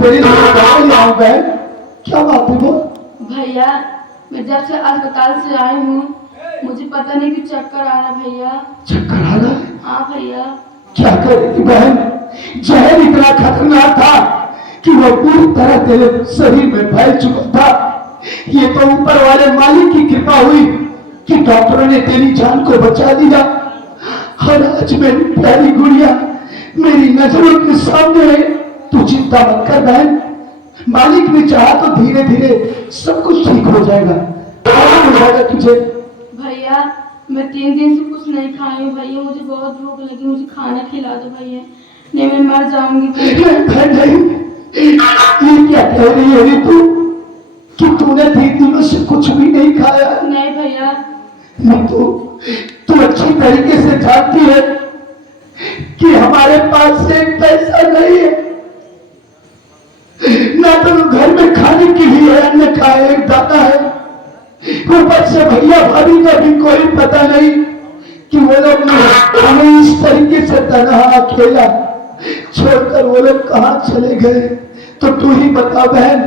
तेरे लिए दवाई लाऊं बहन। क्या बात है वो? भैया मैं जब से अस्पताल से आई हूँ मुझे पता नहीं कि चक्कर आ रहा भैया। चक्कर आ रहा है? हाँ भैया। क्या करेगी बहन? जहर इतना खतरनाक था कि वो पूरी तरह तेरे शरीर में फैल चुका था। ये तो ऊपर वाले मालिक की कृपा हुई कि डॉक्टरों ने तेरी जान को बचा दिया। और आज मेरी प्यारी गुड़िया मेरी नजरों के सामने है। तू चिंता मत कर बहन, मालिक ने चाहा तो धीरे धीरे सब कुछ ठीक हो जाएगा। आराम हो जाएगा तुझे। भैया मैं 3 दिन से कुछ नहीं खाई हूँ भैया, मुझे बहुत भूख लगी, मुझे खाना खिला दो भैया, नहीं मैं मर जाऊंगी भैया। ये क्या कह रही है तू कि तूने 3 दिनों से कुछ भी नहीं खाया? नहीं भैया। तू अच्छी तरीके से जानती है कि हमारे पास एक पैसा नहीं है, ना तो घर में खाने के लिए अन्न का एक दाना है। ऊपर से भैया भाभी का भी कोई पता नहीं कि वो लोग हमें इस तरीके से तनहा अकेला छोड़कर वो लोग कहाँ चले गए। तो तू ही बता बहन,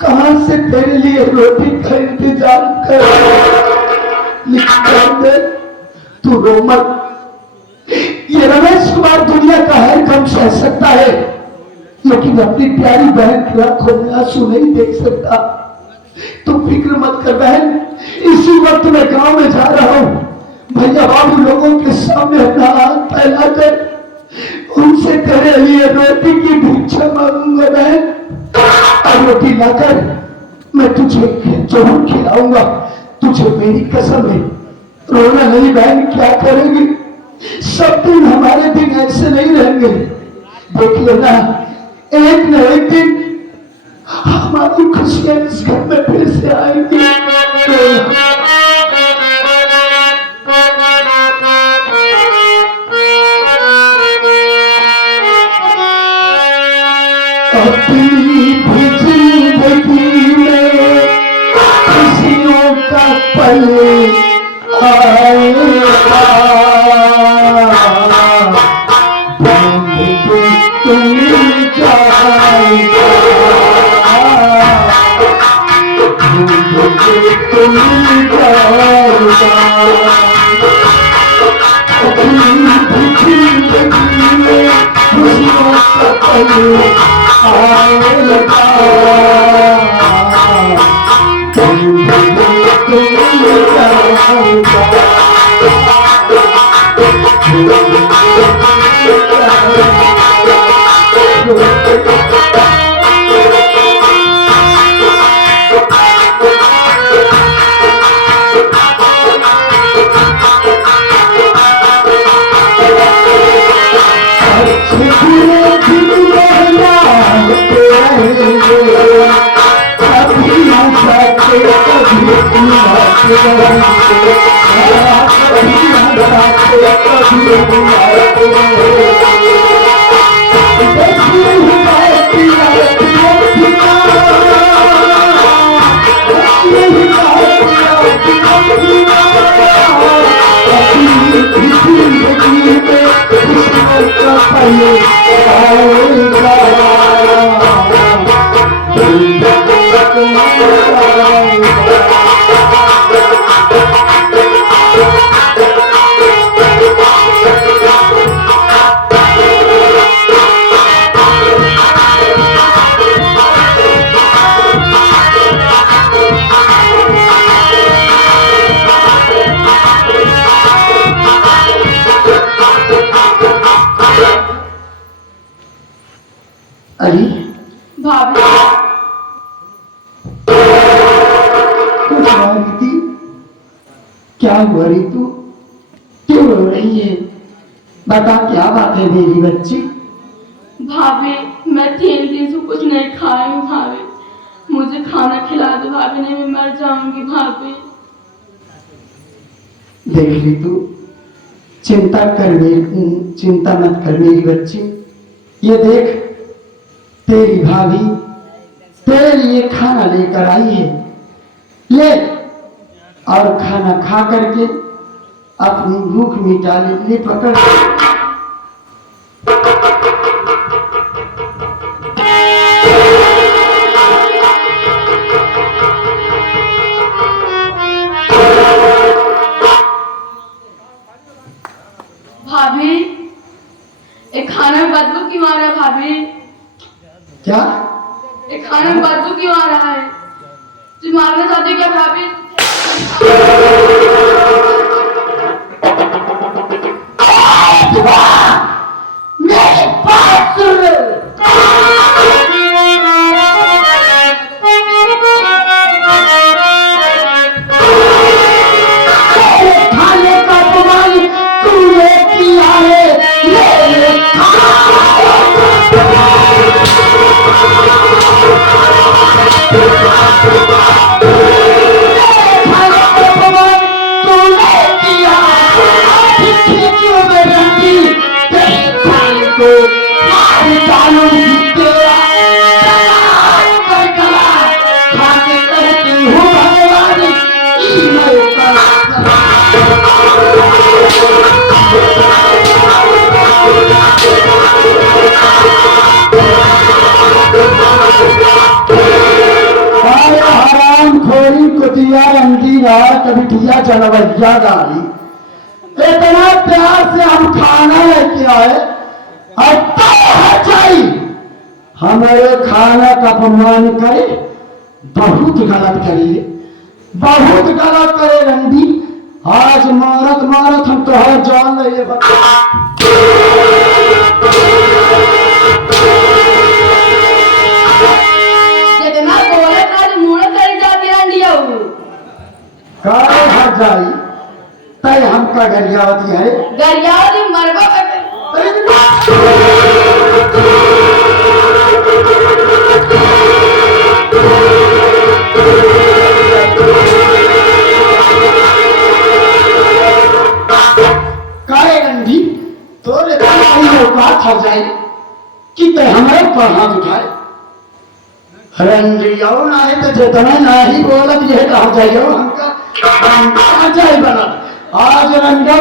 कहां से तेरे लिए रोटी का इंतजाम कर। दे तू रो मत। ये रमेश कुमार दुनिया का हर गम सह सकता है लेकिन अपनी प्यारी बहन की आंखों में आंसू नहीं देख सकता। तू फिक्र मत कर बहन, इसी वक्त मैं गांव में जा रहा हूं। भैया बाबू लोगों के सामने अपना हाथ फैलाकर उनसे तेरे लिए रोटी की भिक्षा मांगूंगा बहन। और रोटी लाकर मैं तुझे जरूर खिलाऊंगा। तुझे मेरी कसम है, रोना नहीं बहन। क्या करेगी? सब दिन हमारे दिन ऐसे नहीं रहेंगे। देख लेना एक न एक दिन हमारी खुशियां इस घर में फिर से आएंगी। अपनी भी जिंदगी में खुशियों का पल आएगा, तुम जाएगा, तुम जाएगा। अपनी भी जिंदगी में खुशियों का पल आएगा, तुम अरे भाभी कुछ रही थी? क्या हुआ रही तू? क्यों रो रही है? बता क्या बात है मेरी बच्ची? भाभी मैं 3 दिन से कुछ नहीं खाई हूँ भाभी, मुझे खाना खिला दो भाभी, नहीं मैं मर जाऊंगी भाभी। देख ली तू, चिंता मत कर मेरी बच्ची। ये देख तेरी भाभी तेरे लिए खाना लेकर आई है, ले और खाना खा करके अपनी भूख मिटा ले। पकड़ क्या? ये खाने में बदबू क्यों आ रहा है? जी मारना चाहते हो क्या भाभी? मेरी बात सुन लो। खाने का अपमान तूने किया है, मेरे खाने का अपमान तूने किया। खिड़कियों में रंगी तेरी खाने को मार डालूंगी तेरा कर गला खाते कहती हूँ भगवान ईमेल पर हराम खोरी कुतिया रंगी रात बिटिया जनवैया गाली। इतना प्यार से हम खाना लेके आए और हटाई हमारे खाना का अपमान करे। बहुत गलत करे, बहुत गलत करे रंडी। आज मारत मारत हम तो हर जान ले जितना बोले आज मुंह कर जाती रंडिया वो काहे हट जाई तय हमका गरियावती है। गरियावती मरवा कर काहे रंडी तोरे औकात हो जाए कि ते हमारे पर हाथ उठाए। रंडियो नहीं तो जितना नहीं बोलत ये हो जाइयो हमका जाए बनत। आज रंडो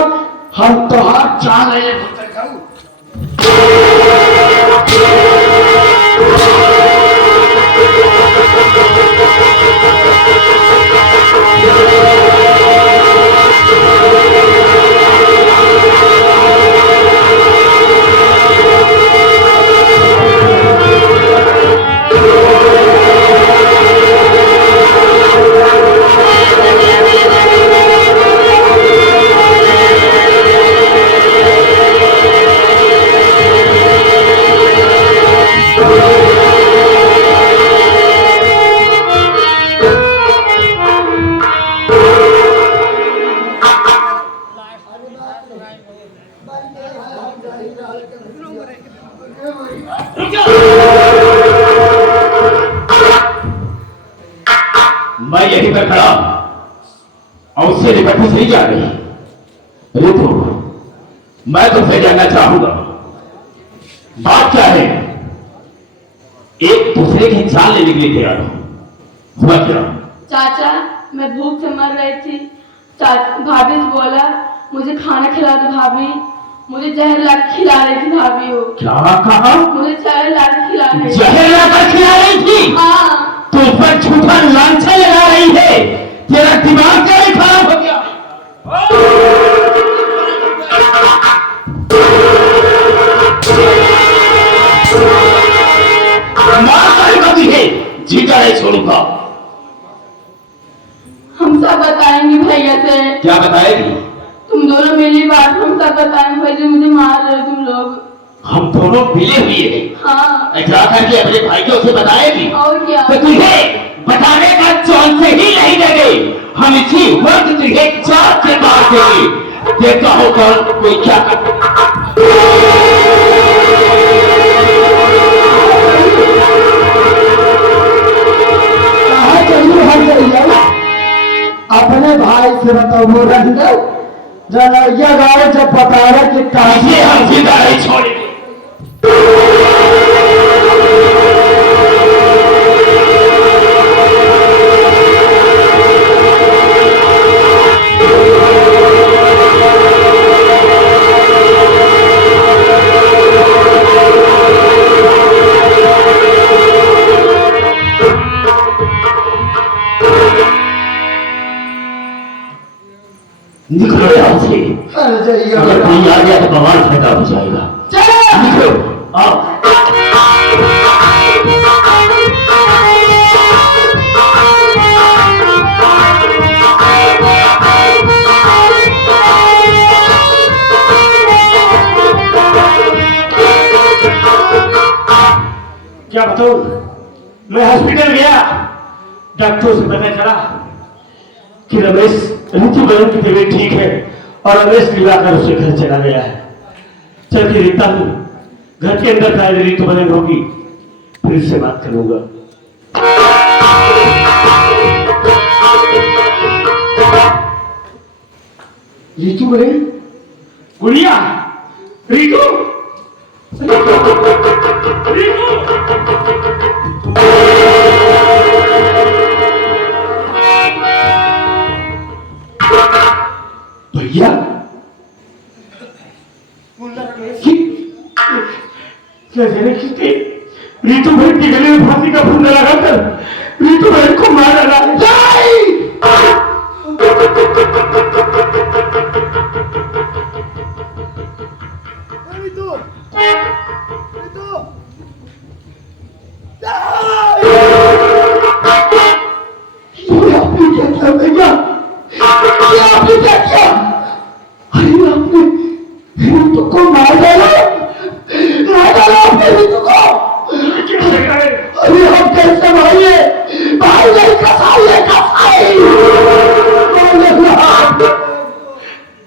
हम तो हाथ जान ले मैं यहीं पर खड़ा और उससे निपटने से नहीं जा रही। ऋतु, मैं तुमसे जानना चाहूंगा बात क्या है? एक दूसरे की जान लेने के लिए तैयार हो, हुआ क्या? चाचा मैं भूख से मर रही थी। भाभी से बोला मुझे खाना खिला दो भाभी। मुझे जहर ला खिला रही थी भाभी वो। क्या कहा? मुझे जहर ला खिला रही थी। जहर लाकर खिला रही थी? हाँ। तो उस पर झूठा लांछन लगा रही है। तेरा दिमाग क्या खराब हो गया? है जीता नहीं छोड़ूंगा। हम सब बताएंगे भैया से। क्या बताएगी? तुम दोनों मिली बात हम सब बताएंगे भाई जो मुझे मार रहे हो तुम लोग। हम दोनों मिले हुए हैं। हाँ। जाकर के अपने भाई को उसे बताएगी। और क्या? तो तुझे बताने का चौन से ही नहीं लगे। हम इसी वक्त तुझे चार से मार देंगे। देखता हो कौन कोई क्या अपने भाई से बताओ वो रंगल जनैया गाँव जब बता रहे कि कैसे हम जिंदा नहीं छोड़ेंगे। निकलो यहाँ से। अगर कोई आ गया तो बवाल पैदा हो जाएगा। निकलो आओ। क्या बताऊं, मैं हॉस्पिटल गया, डॉक्टरों से पता चला कि रमेश ऋतु बहन की तबीयत ठीक है और रमेश दिलाकर उसे घर चला गया है। चल के देखता हूं, घर के अंदर शायद ऋतु बहन होगी, फिर से बात करूंगा। ऋतु बहन, गुड़िया, ऋतु, भैया क्या जाने किसने ऋतु बहन के गले में फांसी का फंदा लगाकर ऋतु बहन को मार डाला है। आपने क्या किया भैया? आपने क्या किया? अरे आपने ऋतु को मार डाला आपने ऋतु को। अरे हम कैसे भाई नहीं कसाई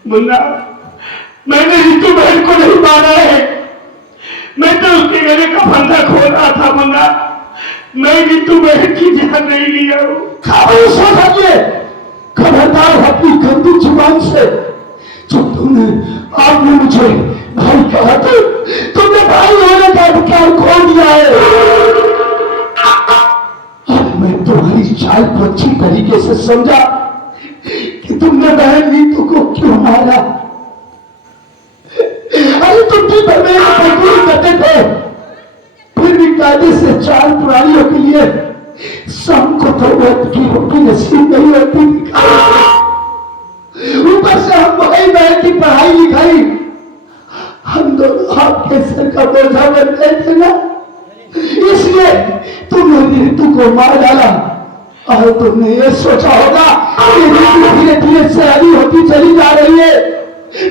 मुन्ना, मैंने ऋतु बहन को नहीं मारा है, मैं तो उसके गले का फंदा खोल रहा था। मुन्ना, मैं ऋतु बहन की जान नहीं लिया हूँ। खबरदार अपनी गंदी जुबान से, जो आपने मुझे भाई कहा था, तुमने भाई होने का अधिकार खो दिया है। अब मैं तुम्हारी चाल को अच्छी तरीके से समझा कि तुमने बहन नीतू को क्यों मारा। अरे तुम भी मजदूरी करते थे, फिर भी कायदे से चार पुरानियों के लिए शाम को तो वक्त की रोटी नसीब नहीं होती। ऊपर से हम भाई बहन की पढ़ाई लिखाई, हम दोनों आपके सर का बोझा बन गए थे ना, इसलिए तुमने ऋतु को मार डाला। और तुमने ये सोचा होगा कि ऋतु धीरे धीरे सयानी होती चली जा रही है,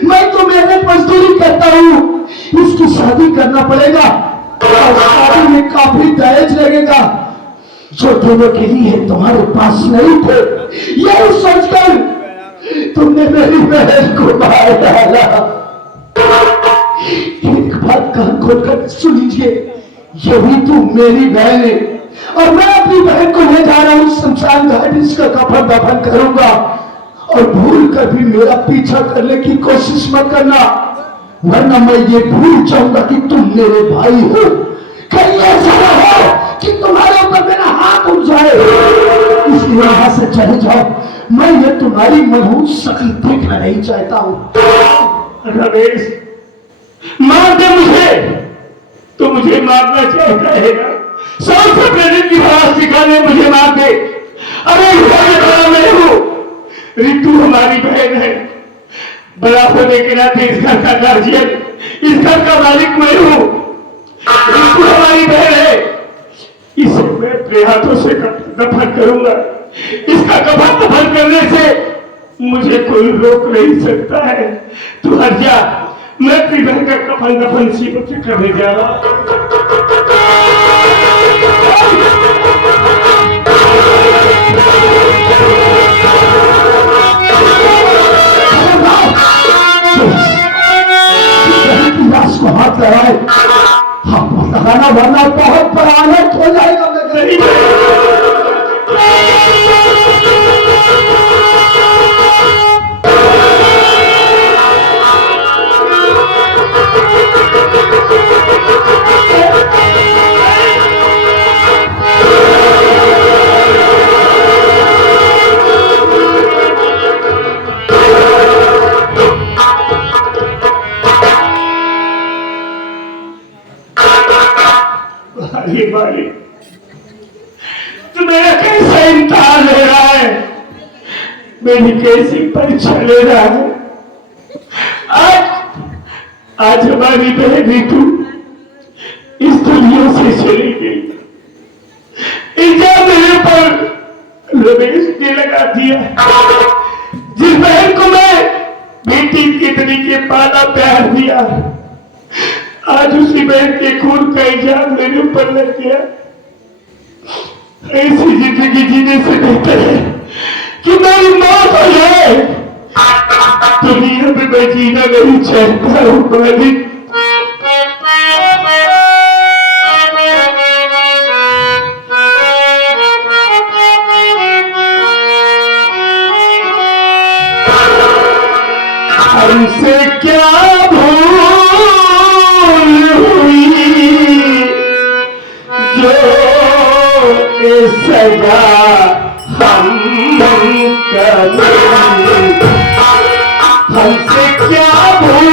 मैं तो मेहनत मजदूरी करता हूँ, इसकी शादी करना पड़ेगा और शादी में काफी दहेज लगेगा जो देने के लिए तुम्हारे पास नहीं थे। यह सोचकर तुमने मेरी बहन को मार डाला। एक बात कान खोलकर सुन लीजिए, यही तू मेरी बहन है और मैं अपनी बहन को ले जा रहा हूं शमशान घाट, इसका कफन दफन करूंगा। और भूल कर भी मेरा पीछा करने की कोशिश मत करना, वरना मैं ये भूल जाऊंगा कि तुम मेरे भाई हो। कहीं ऐसा ना हो कि तुम्हारे ऊपर मेरा हाथ उठ जाए, इसलिए यहां से चले जाओ। मैं ये तुम्हारी मनहूस शक्ल देखना नहीं चाहता हूं। रमेश, मार दे मुझे, तो मुझे मारना चाहता है ना? सबसे पहले की भाषा सिखाने मुझे मार दे। अरे मैं हूँ, ऋतु हमारी बहन है, बड़ा होने के नाते इस घर का गार्जियन, इस घर का मालिक मैं हूँ। ऋतु हमारी बहन है, इसे मैं अपने हाथों से दफन करूंगा। इसका कफन दफन करने से मुझे कोई रोक नहीं सकता है। तू हट जा, मैं अपनी बहन का कफन दफन सीबत करने जा रहा हूं। लाश को हाथ लगाए, हम लगाना वरना बहुत भयानक हो जाएगा। तो मेरा कैसा इम्तिहान ले रहा है, मेरी कैसी परीक्षा ले रहा है। आज हमारी बहन ऋतु इस दुनिया से चली गई। इल्जाम मेरे पर रमेश ने लगा दिया। जिस बहन को मैं बेटी के तरीके पाला प्यार दिया, आज उसी बहन के खून का इल्जाम मेरे ऊपर लग गया। ऐसी जिंदगी जीने से बेहतर है कि मेरी मौत हो जाए। दुनिया में मैं जीना नहीं चाहता हूँ मालिक। हमसे क्या भूल हुई जो ये सजा हम करें। हमसे क्या भूल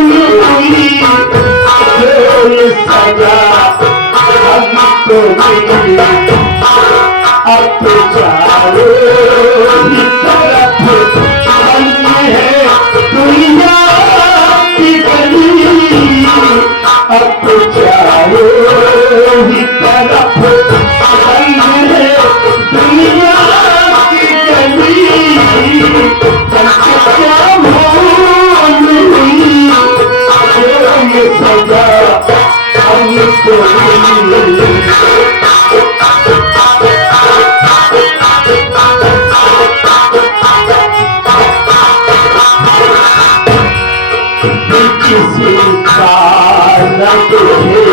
हुई जो ये सजा हमको मिली। अब तो चारों ही तरफ बंदी है दुनिया की गली। अब तो चारों ही तरफ बंदी है दुनिया की गली। हमसे क्या भूल हुई जो ये सजा हमको मिली। किसी का न तुझे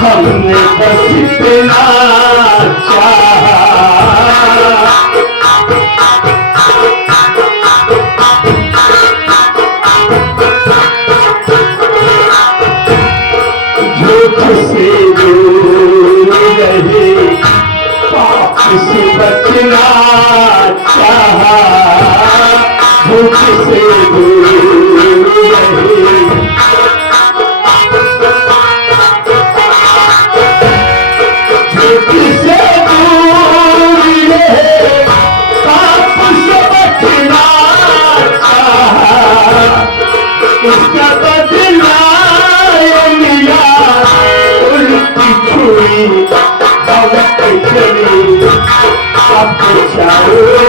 हमने बस इतना चाहा। झूठ से दूर रहे पाप से बचना चाहा। झूठ से दूर रहे झूठ से दूर रहे पाप से बचना चाहा। उसका बदला मिला उल्टी छुरी चली। अब चारों